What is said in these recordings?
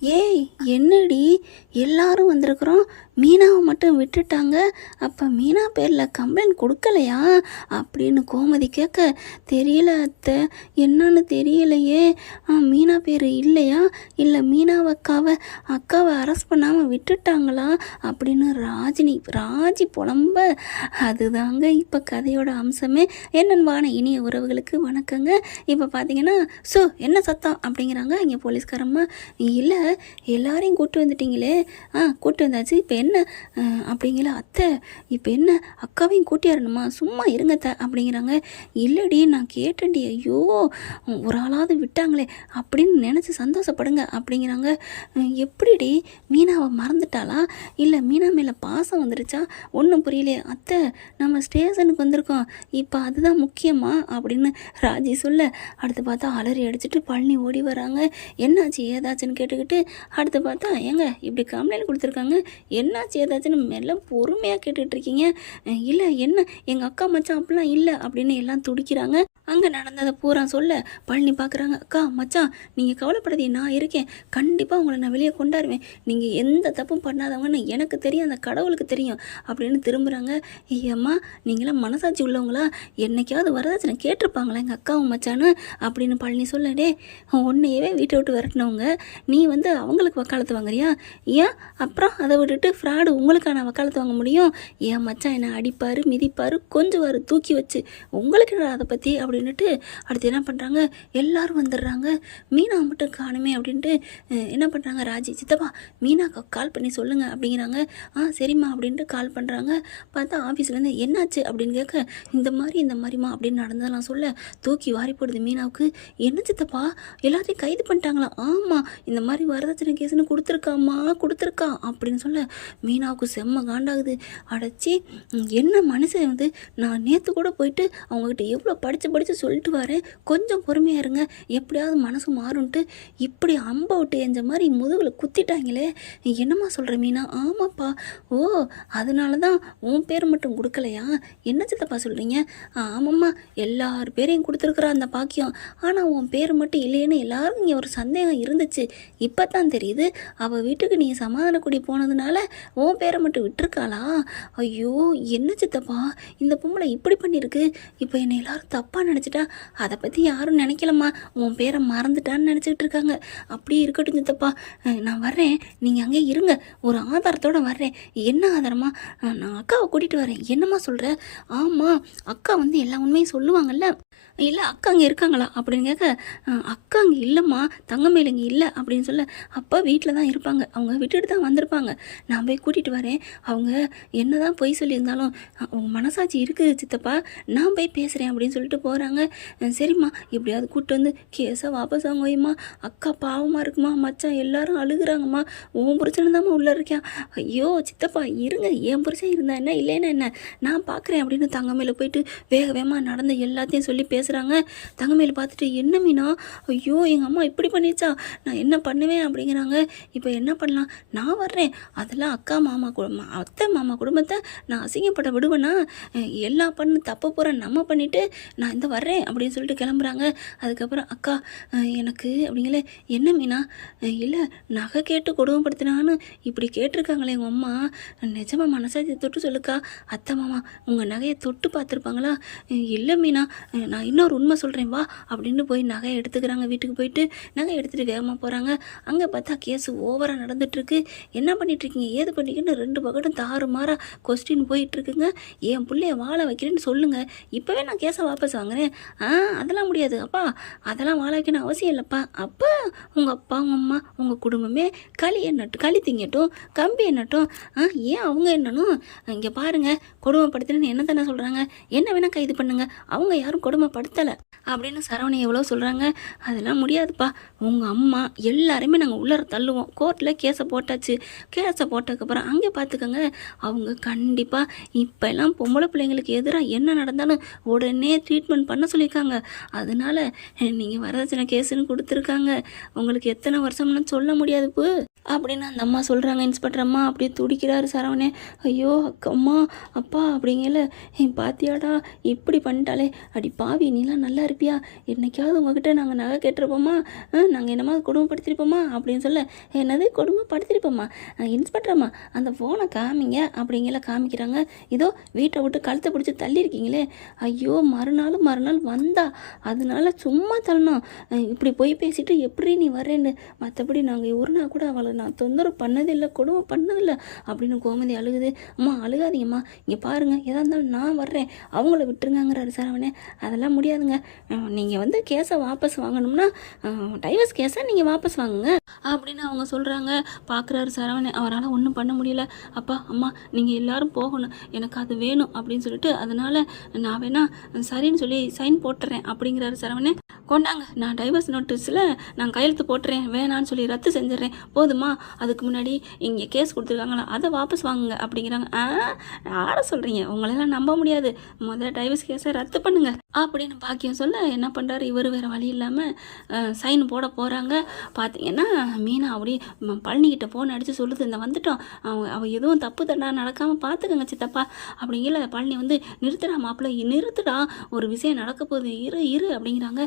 ஏய் என்னடி? எல்லாரும் வந்திருக்கிறோம். மீனாவை மட்டும் விட்டுட்டாங்க. அப்போ மீனா பேரில் கம்ப்ளைண்ட் கொடுக்கலையா? அப்படின்னு கோமதி கேட்க தெரியல அத்தை. என்னன்னு தெரியலையே. ஆ, மீனா பேர் இல்லையா? இல்லை மீனாவை அக்காவை அக்காவை அரெஸ்ட் பண்ணாமல் விட்டுட்டாங்களா? அப்படின்னு ராஜினி ராஜி புலம்ப. அதுதாங்க இப்போ கதையோட அம்சமே. என்னன்பான இனிய உறவுகளுக்கு வணக்கங்க. இப்போ பார்த்தீங்கன்னா ஸோ என்ன சத்தம்? அப்படிங்கிறாங்க இங்கே போலீஸ்காரம்மா. இல்லை எல்லாரையும் கூப்பிட்டு வந்துட்டீங்களே? ஆ கூப்பிட்டு வந்தாச்சு. இப்போ என்ன? அஹ், அப்படிங்கிற அத்தை இப்போ என்ன? அக்காவையும் கூட்டியாரணுமா சும்மா இருங்க அத்தை அப்படிங்கிறாங்க. இல்லடி நான் கேட்டேன்டி. ஐயோ ஒரு ஆளாவது விட்டாங்களே அப்படின்னு நினச்சி சந்தோஷப்படுங்க அப்படிங்கிறாங்க. எப்படிடி? மீனாவை மறந்துட்டாளா? இல்லை மீனா மேலே பாசம் வந்துருச்சா? ஒன்றும் புரியலையே. அத்தை நம்ம ஸ்டேஷனுக்கு வந்திருக்கோம். இப்போ அதுதான் முக்கியமா? அப்படின்னு ராஜி சொல்ல அடுத்து பார்த்தா அலறி அடிச்சிட்டு பழனி ஓடி வராங்க. என்னாச்சு? ஏதாச்சுன்னு கேட்டுக்கிட்டு அடுத்து பார்த்தா ஏங்க இப்படி கம்ப்ளைண்ட் கொடுத்துருக்காங்க. என்னாச்சு ஏதாச்சுன்னு மெல்ல பொறுமையாக கேட்டுட்ருக்கீங்க இல்லை என்ன எங்கள் அக்கா மச்சான் அப்படிலாம் இல்லை அப்படின்னு எல்லாம் துடிக்கிறாங்க. அங்கே நடந்ததை பூரா சொல்ல பழனி பார்க்குறாங்க அக்கா மச்சான் நீங்கள் கவலைப்படாதீங்க நான் இருக்கேன். கண்டிப்பாக உங்களை நான் வெளியே கொண்டாடுவேன் நீங்கள் எந்த தப்பும் பண்ணாதவங்கன்னு எனக்கு தெரியும் அந்த கடவுளுக்கு தெரியும் அப்படின்னு திரும்புகிறாங்க ஐயம்மா நீங்களாம் மனசாட்சி உள்ளவங்களா? என்னைக்காவது வரதாச்சு நான் கேட்டிருப்பாங்களா எங்கள் அக்காவும் மச்சான்னு அப்படின்னு பழனி சொல்ல டே உன்னையவே வீட்டை விட்டு விரட்டினவங்க. நீ வந்து அவங்களுக்கு வக்காலத்து வாங்குறியா? ஏன்? அப்புறம் அதை விட்டுட்டு ஃப்ராடு உங்களுக்கான வக்காலத்து வாங்க முடியும்? ஏன் மச்சான் என்னை அடிப்பார் மிதிப்பார் கொஞ்சுவார் தூக்கி வச்சு உங்களுக்கு என்ன அதை பற்றி அப்படின்னுட்டு அடுத்து என்ன பண்ணுறாங்க எல்லோரும் வந்துடுறாங்க. மீனா மட்டும் காணுமே அப்படின்ட்டு என்ன பண்ணுறாங்க ராஜி? சித்தப்பா மீனாக்கு கால் பண்ணி சொல்லுங்கள் அப்படிங்கிறாங்க. ஆ சரிம்மா அப்படின்ட்டு கால் பண்ணுறாங்க பார்த்தா ஆஃபீஸ்லேருந்து என்னாச்சு அப்படின்னு கேட்க இந்த மாதிரி இந்த மாதிரிம்மா அப்படின்னு நடந்ததெல்லாம் சொல்ல தூக்கி வாரி போடுது மீனாவுக்கு. என்ன சித்தப்பா? எல்லாத்தையும் கைது பண்ணிட்டாங்களா? ஆமாம் இந்த மாதிரி வரதட்சணை கேஸ்னு கொடுத்துருக்காம்மா கொடுத்துருக்கா அப்படின்னு சொல்ல மீனாவுக்கு செம்ம காண்டாகுது. அடைச்சி என்ன மனுஷன் வந்து நான் நேற்று கூட போயிட்டு அவங்கக்கிட்ட எவ்வளோ படித்து படித்து சொல்லிட்டு வரேன். கொஞ்சம் பொறுமையாக இருங்க. எப்படியாவது மனசு மாறும்ன்ட்டு இப்படி அம்பை விட்டு எஞ்ச மாதிரி முதுகில் குத்திட்டாங்களே. என்னம்மா சொல்கிற மீனா? ஆமாப்பா. ஓ அதனால தான் உன் பேர் மட்டும் கொடுக்கலையா? என்ன சித்தப்பா சொல்கிறீங்க ஆமாம்மா எல்லார் பேரையும் கொடுத்துருக்குறா அந்த பாக்கியம். ஆனால் உன் பேர் மட்டும் இல்லையேன்னு எல்லாருக்கும் இங்கே ஒரு சந்தேகம் இருந்துச்சு. இப்போ தான் தெரியுது. அவள் வீட்டுக்கு நீ சமாதான குடி போனதுனால உன் பேரை மட்டும் விட்டுருக்காளா? ஐயோ என்ன சித்தப்பா? இந்த பொம்பளை இப்படி பண்ணியிருக்கு இப்போ என்னை எல்லாரும் தப்பாக நினச்சிட்டா அதை பற்றி யாரும் நினைக்கலம்மா. உன் பேரை மறந்துட்டான்னு நினச்சிக்கிட்டு இருக்காங்க. அப்படியே இருக்கட்டும் சித்தப்பா. நான் வர்றேன். நீங்கள் அங்கே இருங்க. ஒரு ஆதாரத்தோட வர்றேன். என்ன ஆதாரமா? நான் அக்காவை கூட்டிகிட்டு வரேன். என்னம்மா சொல்கிற ஆமாம் அக்கா வந்து எல்லா உண்மையும் சொல்லுவாங்கல்ல. இல்லை அக்கா அங்கே இருக்காங்களா? அப்படின்னு கேட்க அக்கா அங்கே இல்லைம்மா. தங்கமேல இங்கே இல்லை. அப்படின்னு சொல்ல அப்பா வீட்டில் தான் இருப்பாங்க. அவங்க விட்டுட்டு தான் வந்திருப்பாங்க. நான் போய் கூட்டிகிட்டு வரேன். அவங்க என்ன தான் பொய் சொல்லியிருந்தாலும் அவங்க மனசாட்சி இருக்குது சித்தப்பா. நான் போய் பேசுகிறேன் அப்படின்னு சொல்லிட்டு போகிறாங்க சரிம்மா. எப்படியாவது கூப்பிட்டு வந்து கேஸை வாபஸ் அவங்க வைம்மா அக்கா பாவமாக இருக்குமா? மச்சான் எல்லாரும் அழுகுறாங்கம்மா. உன் புருஷன் தாம்மா உள்ளே இருக்கேன். ஐயோ சித்தப்பா இருங்க. என் புருஷன் இருந்தா என்ன இல்லைன்னா என்ன? நான் பார்க்குறேன் அப்படின்னு தங்கமேல போயிட்டு வேக வேகமாக நடந்த எல்லாத்தையும் சொல்லி பேசுகிறாங்க தங்கமேல பார்த்துட்டு என்ன மீனா? ஐயோ எங்கள் அம்மா இப்படி பண்ணிச்சா நான் என்ன பண்ணுவேன்? அப்படிங்கிறாங்க. இப்போ என்ன பண்ணலாம்? நான் வர்றேன். அதெல்லாம் அக்கா மாமா குடும்பம் அத்தை மாமா குடும்பத்தை நான் அசிங்கப்பட விடுவேன்னா எல்லா பண்ணு தப்பு போகிற நம்ம பண்ணிவிட்டு நான் இந்த வர்றேன். அப்படின்னு சொல்லிட்டு கிளம்புறாங்க. அதுக்கப்புறம் அக்கா எனக்கு அப்படிங்களே என்ன மீனா? இல்லை நகை கேட்டு கொடுமைப்படுத்தினான்னு இப்படி கேட்டிருக்காங்களே எங்கள் அம்மா. நிஜமா மனசாட்சி தொட்டு சொல்லுக்கா. அத்தை மாமா உங்கள் நகையை தொட்டு பார்த்துருப்பாங்களா? இல்லை மீனா நான் இன்னொரு உண்மை சொல்கிறேன் வா அப்படின்னு போய் நகையை எடுத்துக்கிறாங்க. வீட்டுக்கு போயிட்டு நகை எடுத்துகிட்டு வேகமாக போகிறாங்க அங்கே பார்த்தா கேஸு ஓவராக நடந்துட்டுருக்கு. என்ன பண்ணிகிட்ருக்கீங்க ஏது பண்ணிக்கின்னு ரெண்டு பக்கத்தும் தாறு மாறாக கொஸ்டின் போயிட்டுருக்குங்க. என் பிள்ளைய வாழ வைக்கிறேன்னு சொல்லுங்கள் இப்போவே நான் கேஸை வாபஸ் வாங்குறேன். ஆ அதெல்லாம் முடியாது. அப்பா அதெல்லாம் வாழ வைக்கணும் அவசியம் இல்லைப்பா. அப்போ உங்கள் அப்பா உங்கள் அம்மா உங்கள் குடும்பமே களி என்னட்டும் களி திங்கட்டும் கம்பி என்னட்டும். ஆ ஏன் அவங்க என்னணும்? இங்கே பாருங்கள் கொடுமைப்படுத்தினு என்ன தானே சொல்கிறாங்க என்ன வேணால் கைது பண்ணுங்க. அவங்க யாரும் படுத்தலை. அப்படின்னு சரவணி எவ்வளோ சொல்கிறாங்க அதெல்லாம் முடியாதுப்பா. உங்கள் அம்மா எல்லாருமே நாங்கள் உள்ளர தள்ளுவோம். கோர்ட்டில் கேஸை போட்டாச்சு. கேஸை போட்டதுக்கப்புறம் அங்கே பார்த்துக்கோங்க அவங்க கண்டிப்பாக இப்போல்லாம் பொம்பளை பிள்ளைங்களுக்கு எதிராக என்ன நடந்தாலும் உடனே ட்ரீட்மெண்ட் பண்ண சொல்லியிருக்காங்க. அதனால நீங்கள் வரதட்சணை கேஸுன்னு கொடுத்துருக்காங்க. உங்களுக்கு எத்தனை வருஷம்னு சொல்ல முடியாது அப்படின்னு அந்த அம்மா சொல்கிறாங்க இன்ஸ்பெக்டர் அம்மா அப்படியே துடிக்கிறாரு சரவணே. ஐயோ அக்கம்மா அப்பா அப்படிங்கல. என் பாத்தியாடா இப்படி பண்ணிட்டாலே. அடி பாவி நீலாம் நல்லா இருப்பியா? என்னைக்காவது உங்ககிட்ட நாங்கள் நகை கேட்டிருப்போமா? நாங்கள் என்னமா கொடுமைப்படுத்திருப்போமா அப்படின்னு சொல்ல. என்னது? கொடுமைப்படுத்திருப்போம்மா அஹ், இன்ஸ்பெக்டர் அம்மா அந்த ஃபோனை காமிங்க அப்படிங்கல காமிக்கிறாங்க. இதோ வீட்டை விட்டு கழுத்தை பிடிச்சி தள்ளியிருக்கீங்களே. ஐயோ மறுநாள் மறுநாள் வந்தா. அதனால சும்மா தள்ளணும். இப்படி போய் பேசிட்டு எப்படி நீ வரேன்னு மற்றபடி நாங்கள் ஒரு நாள் கூட அவளை நான் தொந்தரவு பண்ணதில்லை கொடுமை பண்ணதில்லை அப்படின்னு கோமதி அழுகுது. அம்மா அழுகாதீங்கம்மா. இங்கே பாருங்கள் எதாக இருந்தாலும் நான் வர்றேன். அவங்கள விட்டுருங்கிறாரு சார் அவனே அதெல்லாம் முடியாதுங்க. நீங்கள் வந்து கேஸை வாபஸ் வாங்கணும்னா டைவர்ஸ் கேஸை நீங்கள் வாபஸ் வாங்குங்க. அப்படின்னு அவங்க சொல்கிறாங்க பார்க்குறாரு சரவணே அவரால் ஒன்றும் பண்ண முடியல. அப்பா அம்மா நீங்கள் எல்லோரும் போகணும். எனக்கு அது வேணும் அப்படின்னு சொல்லிட்டு அதனால் நான் வேணா சரின்னு சொல்லி சைன் போட்டுறேன் அப்படிங்கிறாரு சரவணே கொண்டாங்க. நான் டைவர்ஸ் நோட்டீஸில் நான் கையெழுத்து போட்டுறேன். வேணான்னு சொல்லி ரத்து செஞ்சிடறேன். போதுமா? அதுக்கு முன்னாடி இங்கே கேஸ் கொடுத்துருக்காங்களா? அதை வாபஸ் வாங்குங்க அப்படிங்கிறாங்க. ஆ யாரை சொல்கிறீங்க உங்களெல்லாம் நம்ப முடியாது. முதல்ல டைவர்ஸ் கேஸை ரத்து பண்ணுங்க அப்படின்னு பாக்கியம் சொல்ல என்ன பண்ணுறாரு இவர் வேறு வழி இல்லாமல் சைன் போட போகிறாங்க பார்த்தீங்கன்னா மீனா அப்படியே பழனிக்கிட்ட ஃபோன் அடித்து சொல்லுது. இந்த வந்துட்டோம். அவன் அவள் எதுவும் தப்பு தண்டா நடக்காமல் பார்த்துக்கங்க சித்தப்பா. அப்படிங்கல பழனி வந்து நிறுத்துடா மாப்பிள்ளை நிறுத்துடா. ஒரு விஷயம் நடக்க போகுது. இரு இரு அப்படிங்கிறாங்க.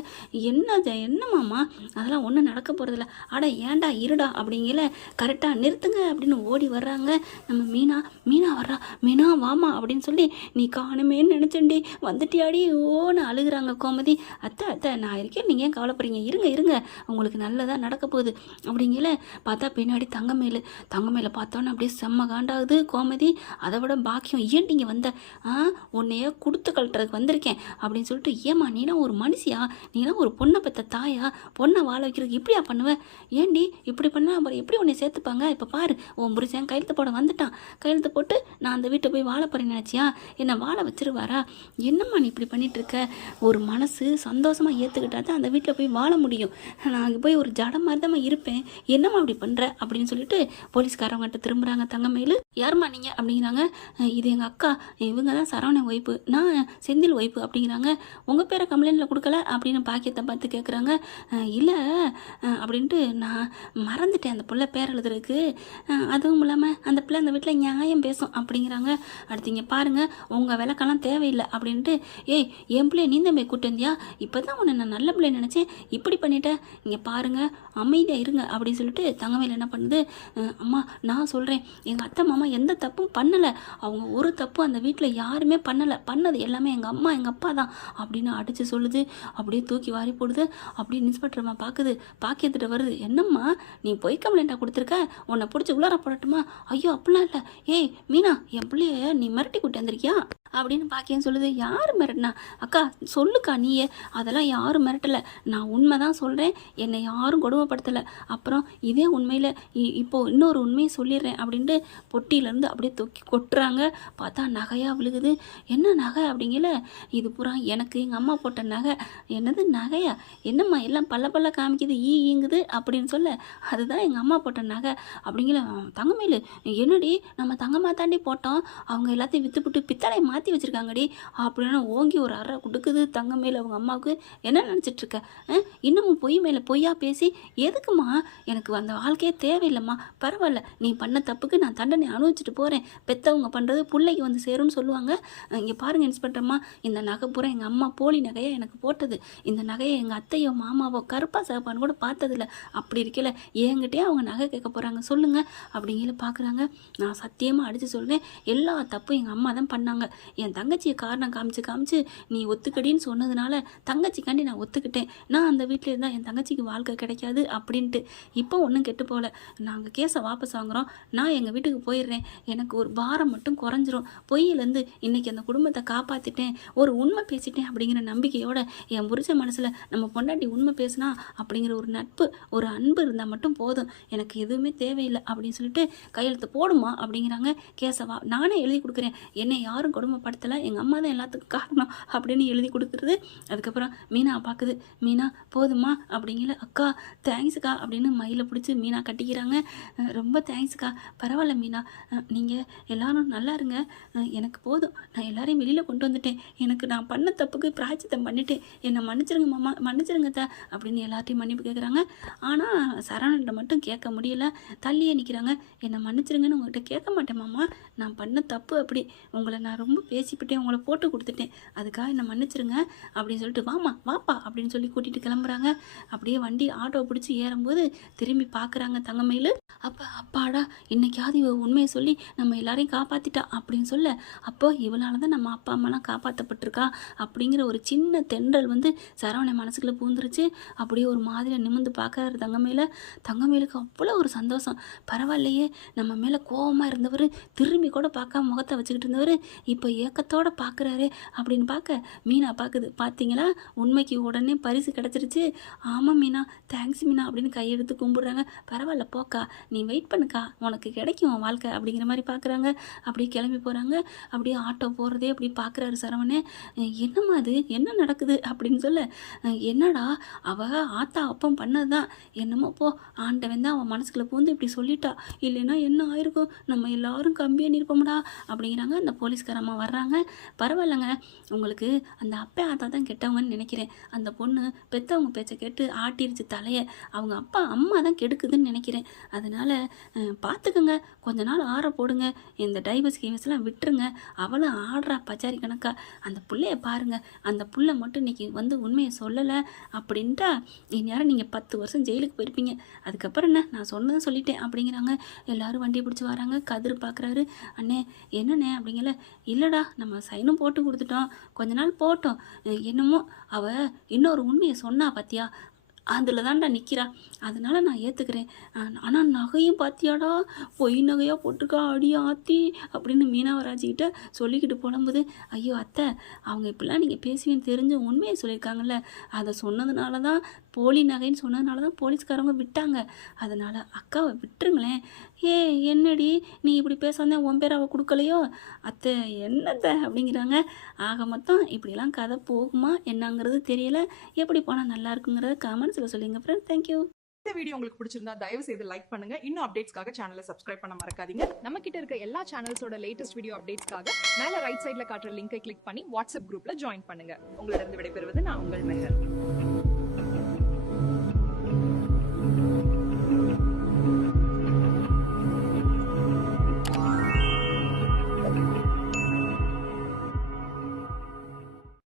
என்ன இது, என்னம்மாம்மா அதெல்லாம் ஒன்றும் நடக்க போகிறதில்ல அட ஏன்டா இருடா அப்படிங்கிற கரெக்டாக நிறுத்துங்க அப்படின்னு ஓடி வர்றாங்க. நம்ம மீனா மீனா வர்றா. மீனா வாமா அப்படின்னு சொல்லி நீ காணுமேன்னு நினச்சண்டி வந்துட்டியாடி? ஓன்னு அழுகுறாங்க கோமதி. அத்தை அத்தை நான் இருக்கேன். நீங்கள் ஏன் கவலைப்படுறீங்க? இருங்க இருங்க. உங்களுக்கு நல்லதாக நடக்க போகுது. அப்படி அப்படிங்கல பார்த்தா பின்னாடி தங்கமேலு. தங்கமேல பார்த்தோன்னே அப்படியே செம்ம காண்டாகுது கோமதி. அதை விட பாக்கியம். ஏன் நீங்கள் வந்த ஆ உன்னைய கொடுத்து கழட்டுறதுக்கு வந்திருக்கேன் அப்படின்னு சொல்லிட்டு ஏம்மா நீனா ஒரு மனுஷியா? நீனா ஒரு பொண்ணை பெற்ற தாயா? பொண்ணை வாழ வைக்கிறதுக்கு இப்படியா பண்ணுவேன் ஏண்டி இப்படி பண்ணா? அப்புறம் எப்படி உன்னை சேர்த்துப்பாங்க? இப்போ பாரு உன் புருஷன் கையெழுத்து போட வந்துட்டான். கையெழுத்து போட்டு நான் அந்த வீட்டை போய் வாழ போகிறேன் நினச்சியா? என்னை வாழ வச்சிருவாரா? என்னம்மா நீ இப்படி பண்ணிட்டு இருக்க ஒரு மனசு சந்தோஷமாக ஏற்றுக்கிட்டா தான் அந்த வீட்டில் போய் வாழ முடியும். நான் அங்கே போய் ஒரு ஜடம் மாதிரி தான் இருப்பேன். என்னம்மா அப்படி பண்ணுற அப்படின்னு சொல்லிட்டு போலீஸ்காரவங்ககிட்ட திரும்புகிறாங்க தங்கமேலு யாருமா நீங்கள் அப்படிங்கிறாங்க. இது எங்கள் அக்கா. இவங்க தான் சரவணன் ஒய்ப்பு நான் செந்தில் ஒய்ப்பு அப்படிங்கிறாங்க. உங்கள் பேரை கம்ப்ளைண்ட்டில் கொடுக்கல அப்படின்னு பாக்கியத்தை பார்த்து கேட்குறாங்க இல்லை. அப்படின்ட்டு நான் மறந்துட்டேன் அந்த பிள்ளை பேர் எழுதுறதுக்கு. அதுவும் இல்லாமல் அந்த பிள்ளை அந்த வீட்டில் நியாயம் பேசும் அப்படிங்கிறாங்க. அடுத்து இங்கே பாருங்கள் உங்கள் விளக்கெல்லாம் தேவையில்லை அப்படின்ட்டு ஏய் என் பிள்ளைய நீ தான் போய் கூட்டு வந்தியா இப்போ தான் உன்னை நான் நல்ல பிள்ளை நினச்சேன். இப்படி பண்ணிட்டேன் இங்கே பாருங்கள் அமைதியாக இருங்க. அப்படின்னு சொல்லிட்டு தங்கமேல என்ன பண்ணுது? அம்மா நான் சொல்கிறேன் எங்கள் அத்தை மாமா எந்த தப்பும் பண்ணலை. அவங்க ஒரு தப்பும் அந்த வீட்டில் யாருமே பண்ணலை. பண்ணது எல்லாமே எங்கள் அம்மா எங்கள் அப்பா தான் அப்படின்னு அடித்து சொல்லுது. அப்படியே தூக்கி வாரி போடுது. அப்படியே இன்ஸ்பெக்டர் அம்மா பார்க்குது பாக்கியத்துட்டு வருது. என்னம்மா நீ பொய் கம்ப்ளைண்ட்டாக கொடுத்துருக்க? உன்னை பிடிச்சி உள்ளார போடட்டுமா? ஐயோ அப்படிலாம் இல்லை. ஏய் மீனா என் பிள்ளைய நீ மிரட்டி கூட்டி வந்திருக்கியா? அப்படின்னு பாக்கியம் சொல்லுது யார் மிரட்டினா? அக்கா சொல்லுக்கா நீயே. அதெல்லாம் யாரும் மிரட்டலை. நான் உண்மை தான் சொல்கிறேன் என்னை யாரும் கொடுமைப்படுத்தலை. அப்புறம் இதே உண்மையில் இப்போது இன்னொரு உண்மையை சொல்லிடுறேன் அப்படின்ட்டு பொட்டியிலேருந்து அப்படியே தூக்கி கொட்டுறாங்க. பார்த்தா நகையாக விழுகுது. என்ன நகை? அப்படிங்கல. இது பூரா எனக்கு எங்கள் அம்மா போட்ட நகை. என்னது நகையா? என்னம்மா எல்லாம் பல்ல பல்ல காமிக்குது ஈ ஈங்குது அப்படின்னு சொல்ல. அதுதான் எங்கள் அம்மா போட்ட நகை. அப்படிங்கல. தங்கமேலு என்னடி நம்ம தங்கம்மா தாண்டி போட்டோம். அவங்க எல்லாத்தையும் விற்றுப்புட்டு பித்தளையை மாற்றி வச்சுருக்காங்கடி. அப்படின்னு ஓங்கி ஒரு அறை கொடுக்குது தங்கமேலு அவங்க அம்மாவுக்கு. என்ன நினச்சிட்ருக்க? இன்னமும் பொய் மேலே பொய்யா பேசி எதுக்குமா? எனக்கு அந்த வாழ்க்கையே தேவையில்லைம்மா. பரவாயில்ல நீ பண்ண தப்புக்கு நான் தண்டனை அனுபவிச்சுட்டு போகிறேன் பெத்தவங்க பண்ணுறது பிள்ளைக்கு வந்து சேரும்னு சொல்லுவாங்க. இங்கே பாருங்க இன்ஸ்பெக்டர்மா இந்த நகை பூரா எங்கள் அம்மா போலி நகையை எனக்கு போட்டது. இந்த நகையை எங்கள் அத்தையோ மாமாவோ கருப்பா சாப்பான்னு கூட பார்த்ததில்ல. அப்படி இருக்கல என்கிட்டயே அவங்க நகை கேட்க போகிறாங்க சொல்லுங்கள் அப்படிங்கிற பார்க்குறாங்க நான் சத்தியமாக அடித்து சொல்கிறேன் எல்லா தப்பும் எங்கள் அம்மா தான் பண்ணாங்க. என் தங்கச்சியை காரணம் காமிச்சு காமிச்சு நீ ஒத்துக்கடின்னு சொன்னதுனால தங்கச்சிக்காண்டி நான் ஒத்துக்கிட்டேன். நான் அந்த வீட்டில் இருந்தால் என் தங்கச்சிக்கு வாழ்க்கை கிடைக்காது அப்படின்ட்டு. இப்போ ஒன்றும் கெட்டு போகல நாங்கள் கேஸை வாபஸ் வாங்குகிறோம் நான் எங்கள் வீட்டுக்கு போயிடுறேன். எனக்கு ஒரு பாரம் மட்டும் குறைஞ்சிரும். பொய்யிலேருந்து இன்னைக்கு அந்த குடும்பத்தை காப்பாற்றிட்டேன் ஒரு உண்மை பேசிட்டேன் அப்படிங்கிற நம்பிக்கையோட என் புரிச்ச மனசில் நம்ம பொண்டாட்டி உண்மை பேசினா அப்படிங்கிற ஒரு நட்பு ஒரு அன்பு இருந்தால் மட்டும் போதும். எனக்கு எதுவுமே தேவையில்லை அப்படின்னு சொல்லிட்டு கையெழுத்து போடுமா அப்படிங்கிறாங்க. கேசவா வா நானே எழுதி கொடுக்குறேன். என்னை யாரும் கொடுமை படத்தில் எங்கள் அம்மா தான் எல்லாத்துக்கும் காரணம் அப்படின்னு எழுதி கொடுக்குறது. அதுக்கப்புறம் மீனா பார்க்குது மீனா போதுமா? அப்படிங்கல அக்கா தேங்க்ஸுக்கா அப்படின்னு மயிலை பிடிச்சி மீனா கட்டிக்கிறாங்க. ரொம்ப தேங்க்ஸுக்கா பரவாயில்ல மீனா நீங்கள் எல்லாரும் நல்லா இருங்க. எனக்கு போதும். நான் எல்லாரையும் வெளியில் கொண்டு வந்துட்டேன். எனக்கு நான் பண்ண தப்புக்கு பிராய்ச்சித்தம் பண்ணிட்டேன். என்னை மன்னிச்சிருங்க மாமா மன்னிச்சிருங்க த அப்படின்னு எல்லார்ட்டையும் மன்னிப்பு கேட்குறாங்க ஆனால் சரவணன்ட்ட மட்டும் கேட்க முடியல. தள்ளியே நிற்கிறாங்க என்னை மன்னிச்சிருங்கன்னு உங்கள்கிட்ட கேட்க மாட்டேன் மாமா. நான் பண்ண தப்பு அப்படி. உங்களை நான் ரொம்ப பேசிப்பிட்டேன் உங்களை போட்டு கொடுத்துட்டேன். அதுக்காக என்னை மன்னிச்சிருங்க அப்படின்னு சொல்லிட்டு வாமா வாப்பா அப்படின்னு சொல்லி கூட்டிகிட்டு கிளம்புறாங்க. அப்படியே வண்டி ஆட்டோ பிடிச்சி ஏறும்போது திரும்பி பார்க்குறாங்க தங்கமையில். அப்போ அப்பாடா இன்னைக்காவது இவ உண்மையை சொல்லி நம்ம எல்லாரையும் காப்பாற்றிட்டா அப்படின்னு சொல்ல அப்போ இவளால் தான் நம்ம அப்பா அம்மாலாம் காப்பாற்றப்பட்டிருக்கா அப்படிங்கிற ஒரு சின்ன தென்றல் வந்து சரவணை மனசுக்குள்ளே பூந்துருச்சு. அப்படியே ஒரு மாதிரியாக நிமிர்ந்து பார்க்குறாரு தங்கமையில். தங்கமையிலுக்கு அவ்வளோ ஒரு சந்தோஷம். பரவாயில்லையே நம்ம மேலே கோவமாக இருந்தவர் திரும்பி கூட பார்க்காம முகத்தை வச்சுக்கிட்டு இருந்தவர் இப்போ ஏக்கத்தோடு பார்க்குறாரு அப்படின்னு பார்க்க மீனா பார்க்குது பார்த்தீங்களா உண்மைக்கு உடனே பரிசு கிடச்சிருச்சு. ஆமாம் மீனா தேங்க்ஸ் மீனா அப்படின்னு கையெடுத்து கும்பிடுறாங்க. பரவாயில்ல போக்கா. நீ வெயிட் பண்ணுக்கா. உனக்கு கிடைக்கும் உன் வாழ்க்கை அப்படிங்கிற மாதிரி பார்க்குறாங்க அப்படியே கிளம்பி போகிறாங்க அப்படியே ஆட்டோ போகிறதே அப்படி பார்க்குறாரு சரவணே என்னம்மா அது? என்ன நடக்குது? அப்படின்னு சொல்ல என்னடா? அவ ஆத்தா அப்பம் பண்ணது தான் என்னமோ போ ஆண்டவன் தான் அவன் மனசுக்குள்ள பூந்து இப்படி சொல்லிட்டா. இல்லைன்னா என்ன ஆயிருக்கும்? நம்ம எல்லாரும் கம்பியாக நிற்போம்டா அப்படிங்கிறாங்க அந்த போலீஸ்காரம்மா வர்றாங்க. பரவாயில்லைங்க. உங்களுக்கு அந்த அப்பா ஆத்தா தான் கெட்டவங்கன்னு நினைக்கிறேன். அந்த பொண்ணு பெற்றவங்க பேச்சை கேட்டு ஆட்டிருச்சு தலையை. அவங்க அப்பா அம்மா தான் கெடுக்குதுன்னு நினைக்கிறேன். அதனால் பார்த்துக்குங்க கொஞ்ச நாள் ஆற போடுங்க. இந்த டைவர்ஸ் கேவர்ஸ்லாம் விட்டுருங்க. அவளும் ஆடுறா பச்சாரி கணக்கா. அந்த பிள்ளைய பாருங்க. அந்த புள்ள மட்டும் இன்றைக்கி வந்து உண்மையை சொல்லலை அப்படின்ட்டா இந்நேரம் நீங்கள் பத்து வருஷம் ஜெயிலுக்கு போயிருப்பீங்க. அதுக்கப்புறம் என்ன? நான் சொன்னதை சொல்லிட்டேன் அப்படிங்கிறாங்க. எல்லோரும் வண்டி பிடிச்சி வராங்க. கதிர் பார்க்குறாரு அண்ணே என்னண்ணே? அப்படிங்கல. இல்லைடா நம்ம சைனும் போட்டு கொடுத்துட்டோம். கொஞ்ச நாள் போட்டோம். என்னமோ அவள் இன்னொரு உண்மையை சொன்னா பார்த்தியா அதில் தான்டா நிற்கிறா அதனால நான் ஏற்றுக்கிறேன் ஆனால் நகையும் பார்த்தியாடா பொய் நகையாக போட்டிருக்கா? அடி ஆத்தி அப்படின்னு மீனாவராஜிக்கிட்ட சொல்லிக்கிட்டு புலம்புது ஐயோ அத்தை அவங்க இப்படிலாம் நீங்கள் பேசுவீங்கன்னு தெரிஞ்சு உண்மையை சொல்லியிருக்காங்கல்ல. அதை சொன்னதுனால தான் போலி நகைன்னு சொன்னதுனால தான் போலீஸ்காரவங்க விட்டாங்க. அதனால் அக்காவை விட்டுருங்களேன். ஏ என்னடி? நீ இப்படி பேசாத உன் பேர் அவள் கொடுக்கலையோ? அத்தை என்னத்த? அப்படிங்கிறாங்க. ஆக மொத்தம் இப்படிலாம் கதை போகுமா என்னங்கிறது தெரியல. எப்படி போனால் நல்லா இருக்குங்கிறத கமெண்ட்ஸில் சொல்லுங்க ஃப்ரெண்ட் தேங்க்யூ இந்த வீடியோ உங்களுக்கு பிடிச்சிருந்தா தயவு செய்து லைக் பண்ணுங்க. இன்னும் அப்டேட்ஸ்க்காக சேனலை சப்ஸ்கிரைப் பண்ண மறக்காதீங்க. நம்ம கிட்ட இருக்க எல்லா சேனல்ஸோட லேட்டஸ்ட் வீடியோ அப்டேட்ஸ்க்காக மேல ரைட் சைடுல காட்டுற லிங்கை கிளிக் பண்ணி வாட்ஸ்அப் குரூப்ல ஜாயின் பண்ணுங்க. உங்களிடம் விடைபெறுவது நான் உங்கள் மெஹர்.